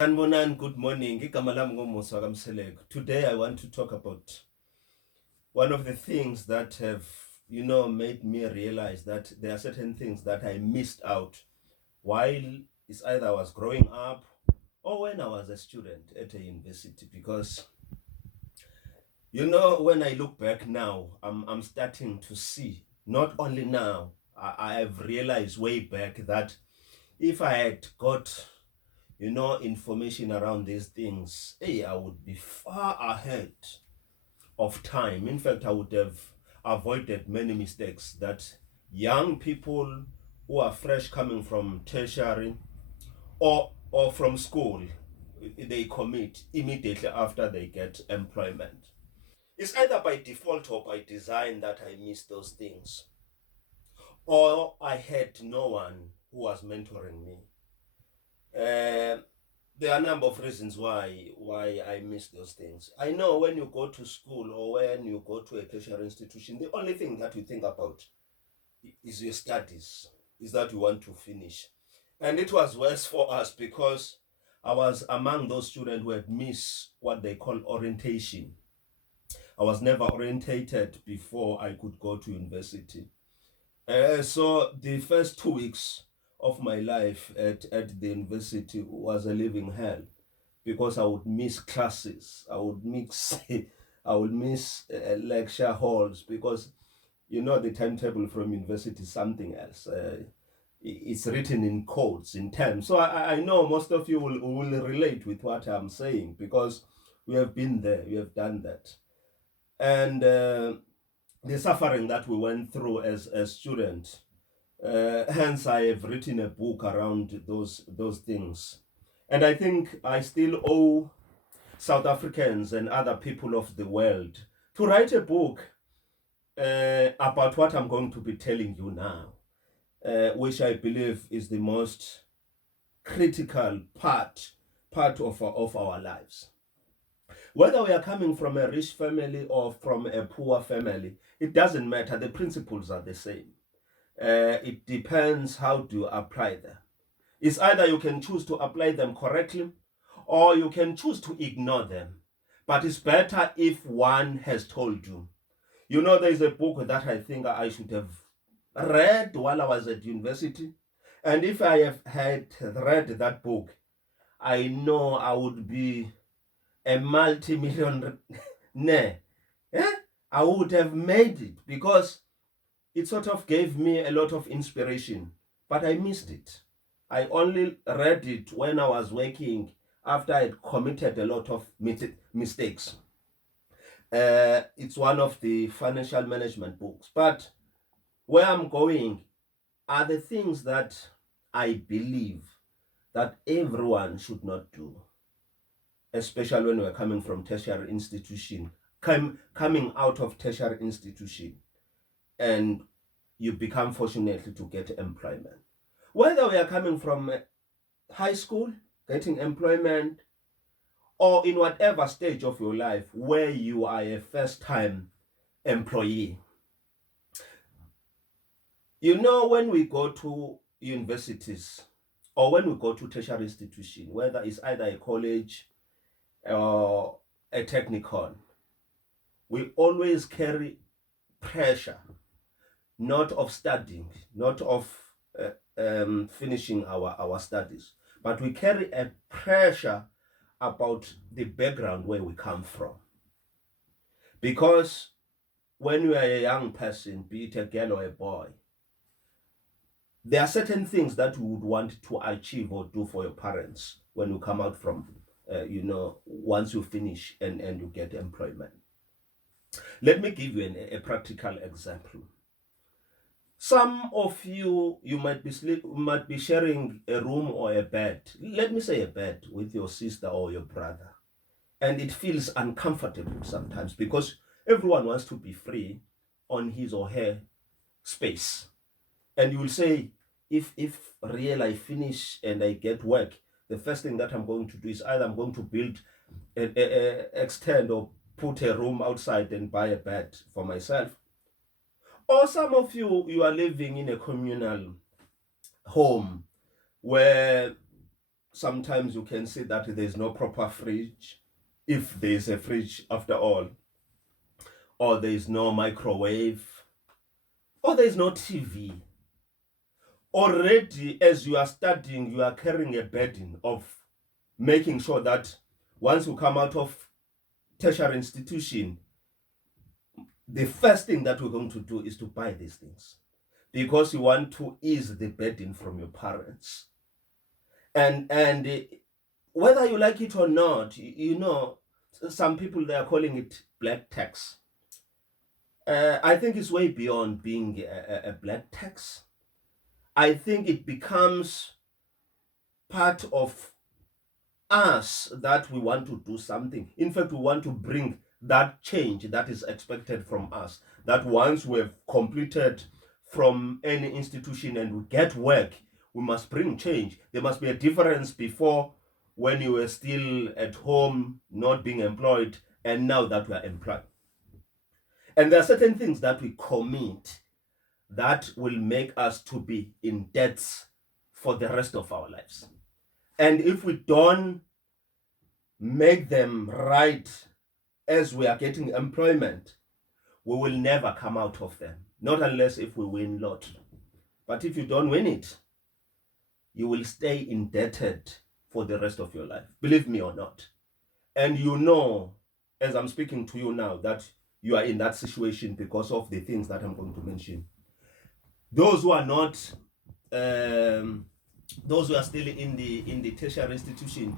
Sanbonan, good morning. Igama lami nguMusa kaMseleko. Today I want to talk about one of the things that have, made me realize that there are certain things that I missed out while it's either I was growing up or when I was a student at a university. Because, when I look back now, I'm starting to see, not only now, I have realized way back that if I had got information around these things, hey, I would be far ahead of time. In fact, I would have avoided many mistakes that young people who are fresh coming from tertiary or from school they commit immediately after they get employment. It's either by default or by design that I miss those things, or I had no one who was mentoring me. Uh, there are a number of reasons why I miss those things. I know when you go to school or when you go to a tertiary institution, the only thing that you think about is your studies, is that you want to finish. And it was worse for us because I was among those students who had missed what they call orientation. I was never orientated before I could go to university. So the first 2 weeks of my life at the university was a living hell because I would miss classes. I would miss lecture halls because the timetable from university is something else. It's written in codes, in terms. So I know most of you will relate with what I'm saying because we have been there, we have done that. And the suffering that we went through as students. Hence, I have written a book around those things, and I think I still owe South Africans and other people of the world to write a book about what I'm going to be telling you now, which I believe is the most critical part of our lives. Whether we are coming from a rich family or from a poor family, it doesn't matter. The principles are the same. It depends how to apply them. It's either you can choose to apply them correctly or you can choose to ignore them. But it's better if one has told you. There's a book that I think I should have read while I was at university. And if I had read that book, I know I would be a multi-millionaire. Yeah? I would have made it because it sort of gave me a lot of inspiration, but I missed it. I only read it when I was working after I'd committed a lot of mistakes. It's one of the financial management books. But where I'm going are the things that I believe that everyone should not do, especially when we're coming from tertiary institution, coming out of tertiary institution, and you become fortunate to get employment. Whether we are coming from high school, getting employment, or in whatever stage of your life where you are a first-time employee. When we go to universities or when we go to tertiary institution, whether it's either a college or a technical, we always carry pressure, not of studying, not of finishing our studies, but we carry a pressure about the background where we come from. Because when you are a young person, be it a girl or a boy, there are certain things that you would want to achieve or do for your parents when you come out from, once you finish and you get employment. Let me give you a practical example. Some of you might be sharing a room or a bed. Let me say a bed with your sister or your brother, and it feels uncomfortable sometimes because everyone wants to be free on his or her space. And you will say, if real I finish and I get work, the first thing that I'm going to do is either I'm going to build, extend or put a room outside and buy a bed for myself. Or some of you are living in a communal home where sometimes you can see that there's no proper fridge, if there's a fridge after all, or there's no microwave, or there's no TV. Already, as you are studying, you are carrying a burden of making sure that once you come out of tertiary institution, the first thing that we're going to do is to buy these things, because you want to ease the burden from your parents. And whether you like it or not, some people, they are calling it black tax. I think it's way beyond being a black tax. I think it becomes part of us that we want to do something. In fact, we want to bring that change that is expected from us. That once we've completed from any institution and we get work, we must bring change. There must be a difference before, when you were still at home, not being employed, and now that we are employed. And there are certain things that we commit that will make us to be in debts for the rest of our lives. And if we don't make them right as we are getting employment, we will never come out of them. Not unless if we win lottery. But if you don't win it, you will stay indebted for the rest of your life. Believe me or not. And you know, as I'm speaking to you now, that you are in that situation because of the things that I'm going to mention. Those who are not, those who are still in the tertiary institution,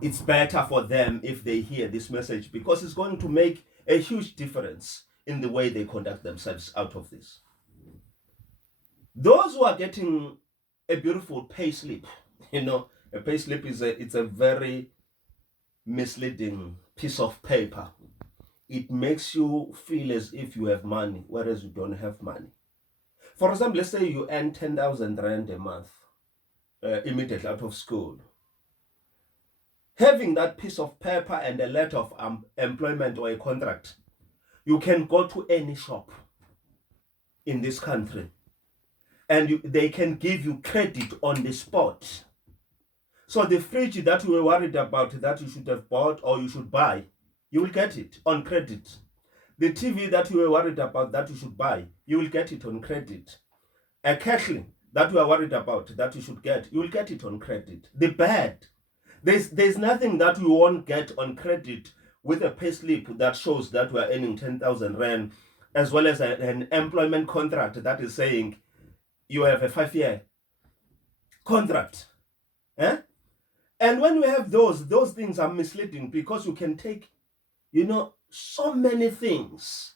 it's better for them if they hear this message, because it's going to make a huge difference in the way they conduct themselves out of this. Those who are getting a beautiful pay slip, a pay slip it's a very misleading piece of paper. It makes you feel as if you have money, whereas you don't have money. For example, let's say you earn 10,000 rand a month immediately out of school. Having that piece of paper and a letter of employment or a contract, you can go to any shop in this country and they can give you credit on the spot. So the fridge that you were worried about that you should have bought or you should buy, you will get it on credit. The TV that you were worried about that you should buy, you will get it on credit. A kettle that you are worried about that you should get, you will get it on credit. The bed, there's nothing that you won't get on credit with a payslip that shows that we are earning 10,000 rand, as well as an employment contract that is saying you have a 5-year contract. And when we have those things are misleading, because you can take, so many things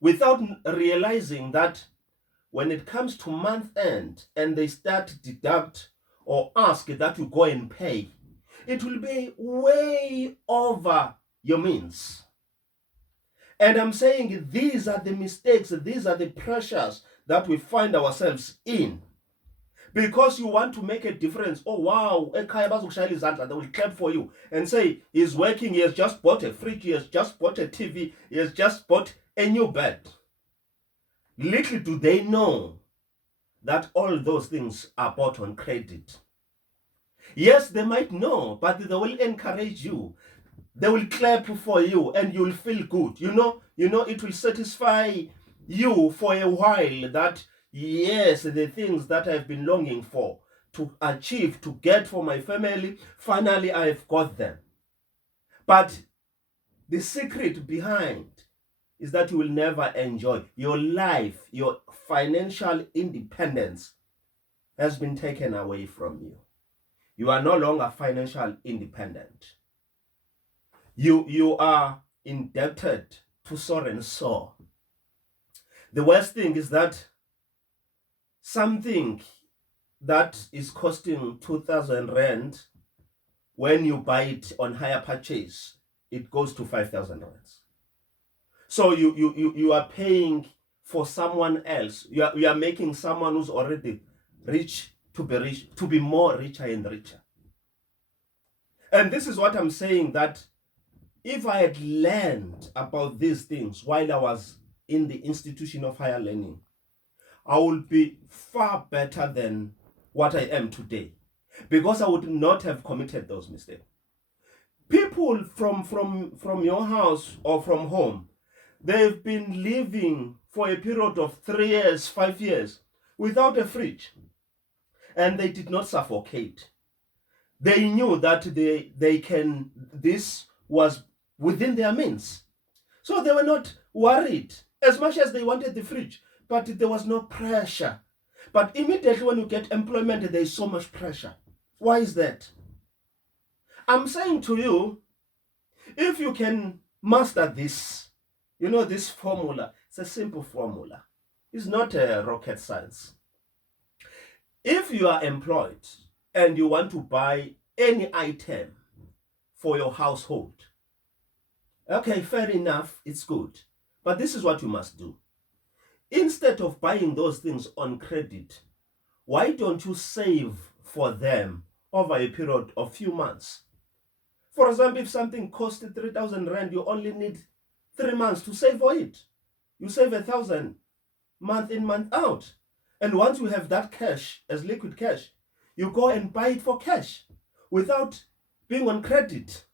without realizing that when it comes to month end and they start deduct or ask that you go and pay, it will be way over your means. And I'm saying these are the mistakes, these are the pressures that we find ourselves in. Because you want to make a difference. Oh wow, they will clap for you and say, he's working, he has just bought a fridge, he has just bought a TV, he has just bought a new bed. Little do they know that all those things are bought on credit. Yes, they might know, but they will encourage you. They will clap for you and you'll feel good. It will satisfy you for a while that, yes, the things that I've been longing for, to achieve, to get for my family, finally I've got them. But the secret behind is that you will never enjoy your life. Your financial independence has been taken away from you. You are no longer financially independent. You are indebted to so and so. The worst thing is that something that is costing 2,000 rand, when you buy it on hire purchase, it goes to 5,000 rand. So you are paying for someone else. You are making someone who's already rich to be more richer and richer. And this is what I'm saying, that if I had learned about these things while I was in the institution of higher learning, I would be far better than what I am today. because I would not have committed those mistakes. People from your house or from home, they've been living for a period of 3 years, 5 years without a fridge, and they did not suffocate. They knew that this was within their means. So they were not worried as much as they wanted the fridge, but there was no pressure. But immediately when you get employment, there is so much pressure. Why is that? I'm saying to you, if you can master this, this formula, it's a simple formula. It's not a rocket science. If you are employed and you want to buy any item for your household, okay, fair enough, it's good. But this is what you must do. Instead of buying those things on credit, why don't you save for them over a period of few months? For example, if something costs 3,000 rand, you only need 3 months to save for it. You save 1,000 month in, month out. And once you have that cash as liquid cash, you go and buy it for cash without being on credit.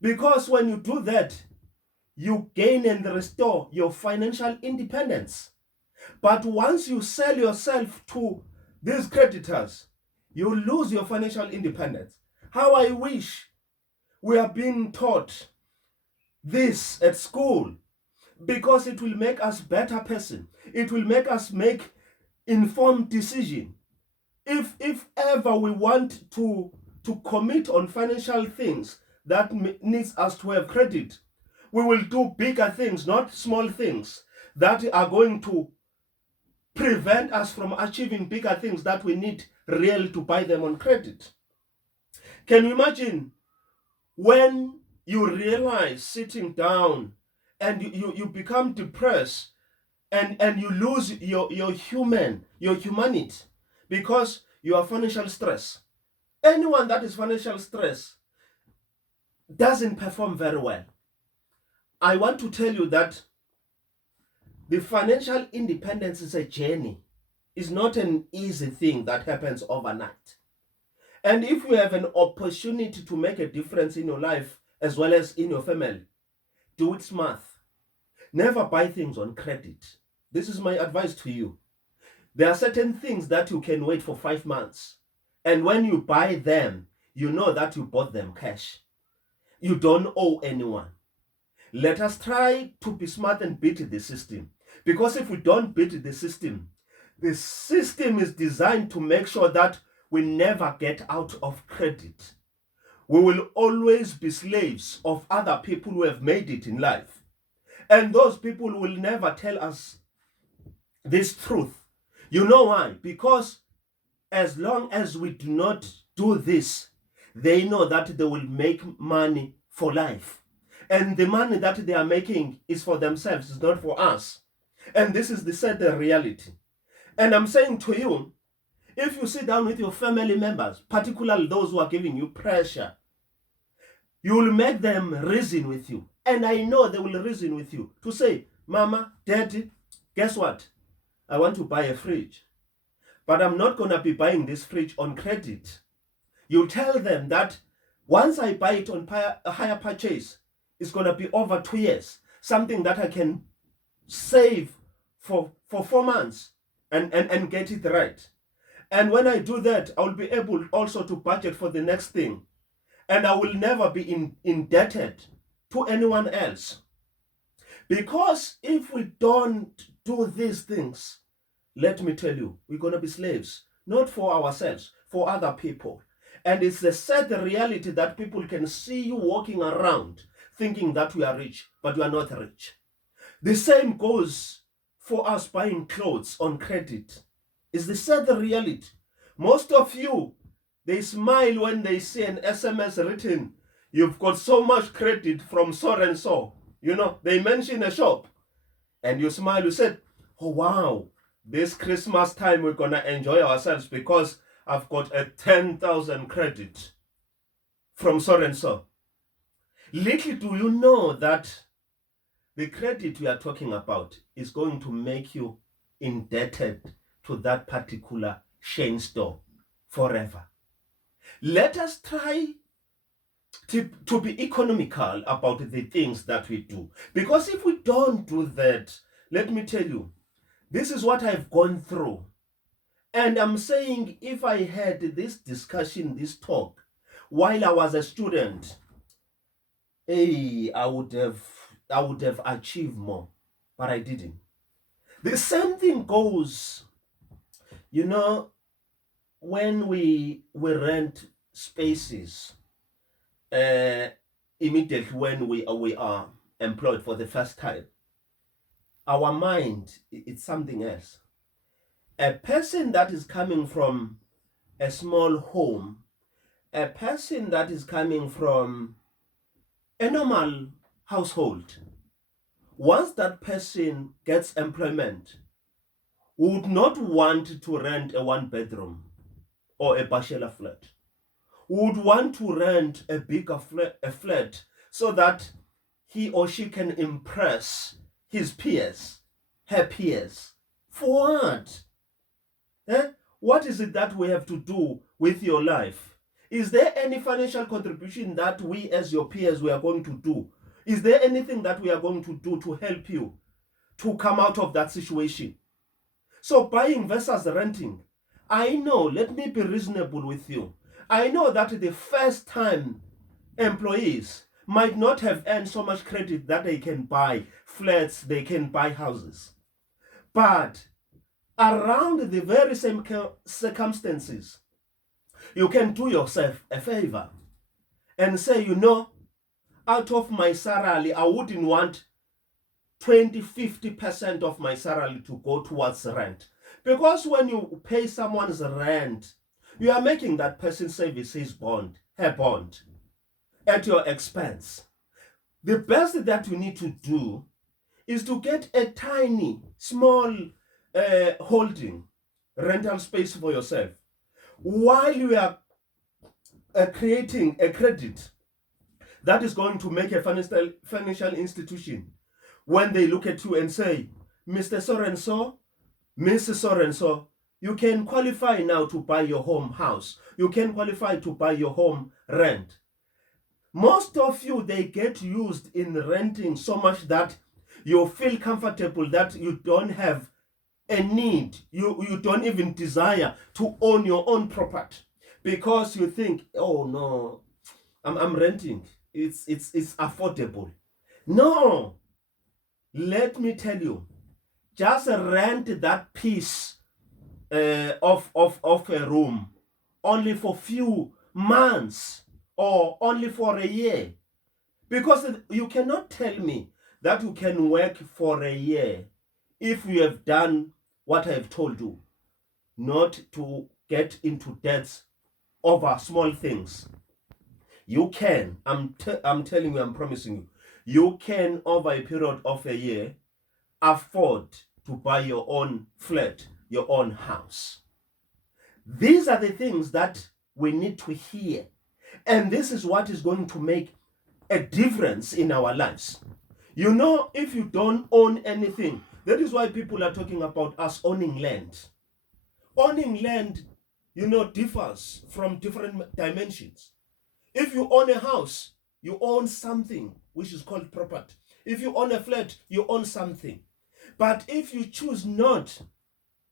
Because when you do that, you gain and restore your financial independence. But once you sell yourself to these creditors, you lose your financial independence. How I wish we are being taught this at school, because it will make us better person. It will make us make informed decision. If ever we want to commit on financial things that needs us to have credit, we will do bigger things, not small things that are going to prevent us from achieving bigger things that we need really to buy them on credit. Can you imagine when you realize sitting down and you become depressed and you lose your humanity because you are financial stress? Anyone that is financial stress doesn't perform very well. I want to tell you that the financial independence is a journey. It's not an easy thing that happens overnight. And if you have an opportunity to make a difference in your life as well as in your family, do it smart. Never buy things on credit. This is my advice to you. There are certain things that you can wait for 5 months. And when you buy them, you know that you bought them cash. You don't owe anyone. Let us try to be smart and beat the system. Because if we don't beat the system is designed to make sure that we never get out of credit. We will always be slaves of other people who have made it in life. And those people will never tell us this truth. You know why? Because as long as we do not do this, they know that they will make money for life. And the money that they are making is for themselves, it's not for us. And this is the sad reality. And I'm saying to you, if you sit down with your family members, particularly those who are giving you pressure, you will make them reason with you. And I know they will reason with you to say, Mama, Daddy, guess what? I want to buy a fridge. But I'm not going to be buying this fridge on credit. You tell them that once I buy it on a higher purchase, it's going to be over 2 years. Something that I can save for 4 months and get it right. And when I do that, I will be able also to budget for the next thing. And I will never be indebted to anyone else. Because if we don't do these things, let me tell you, we're going to be slaves, not for ourselves, for other people. And it's a sad reality that people can see you walking around thinking that we are rich, but we are not rich. The same goes for us buying clothes on credit. It's the sad reality. Most of you, they smile when they see an SMS written, you've got so much credit from so and so. They mention a shop. And you smile, you said, oh wow, this Christmas time we're going to enjoy ourselves because I've got a 10,000 credit from so and so. Little do you know that the credit we are talking about is going to make you indebted to that particular chain store forever. Let us try to be economical about the things that we do. Because if we don't do that, let me tell you, this is what I've gone through. And I'm saying if I had this discussion, this talk, while I was a student, hey, I would have achieved more, but I didn't. The same thing goes, you know, when we rent spaces, immediately when we are employed for the first time, our mind, it's something else. A person that is coming from a small home, a person that is coming from a normal household, once that person gets employment, would not want to rent a one bedroom or a bachelor flat, would want to rent a bigger flat so that he or she can impress his peers, her peers. For what? What is it that we have to do with your life? Is there any financial contribution that we as your peers we are going to do? Is there anything that we are going to do to help you to come out of that situation? So buying versus renting, I know, let me be reasonable with you. I know that the first time employees might not have earned so much credit that they can buy flats, they can buy houses. But around the very same circumstances, you can do yourself a favor and say, you know, out of my salary, I wouldn't want 20-50% of my salary to go towards rent. Because when you pay someone's rent, you are making that person service his bond, her bond, at your expense. The best that you need to do is to get a tiny, small holding, rental space for yourself, while you are creating a credit that is going to make a financial institution, when they look at you and say, Mr. So-and-so, Mrs. So-and-so, you can qualify now to buy your home house. You can qualify to buy your home rent. Most of you, they get used in renting so much that you feel comfortable that you don't have a need. You don't even desire to own your own property because you think, oh no, I'm renting. It's affordable. No, let me tell you, just rent that piece of a room only for few months or only for a year, because you cannot tell me that you can work for a year if you have done what I have told you, not to get into debts over small things. You can, I'm telling you, I'm promising you, you can over a period of a year afford to buy your own flat, your own house. These are the things that we need to hear. And this is what is going to make a difference in our lives. You know, if you don't own anything, that is why people are talking about us owning land. Owning land, you know, differs from different dimensions. If you own a house, you own something which is called property. If you own a flat, you own something. But if you choose not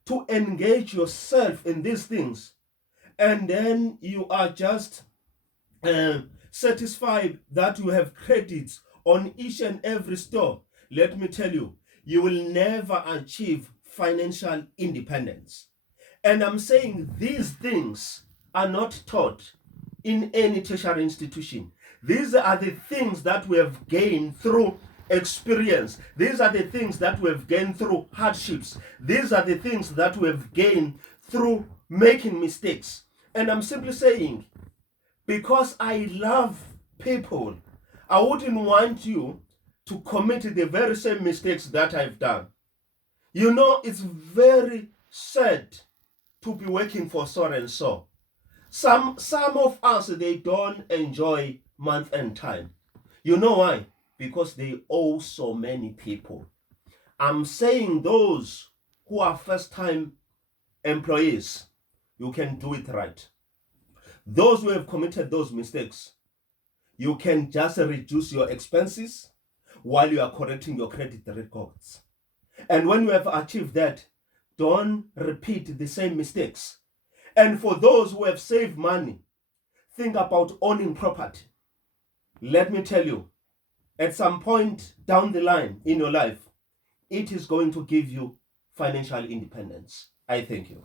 to engage yourself in these things, and then you are just satisfied that you have credits on each and every store, let me tell you, you will never achieve financial independence. And I'm saying these things are not taught in any tertiary institution. These are the things that we have gained through experience. These are the things that we have gained through hardships. These are the things that we have gained through making mistakes. And I'm simply saying, because I love people, I wouldn't want you to commit the very same mistakes that I've done. You know, it's very sad to be working for so and so. Some of us, they don't enjoy month end time. You know why? Because they owe so many people. I'm saying those who are first time employees, you can do it right. Those who have committed those mistakes, you can just reduce your expenses while you are correcting your credit records. And when you have achieved that, don't repeat the same mistakes. And for those who have saved money, think about owning property. Let me tell you, at some point down the line in your life, it is going to give you financial independence. I thank you.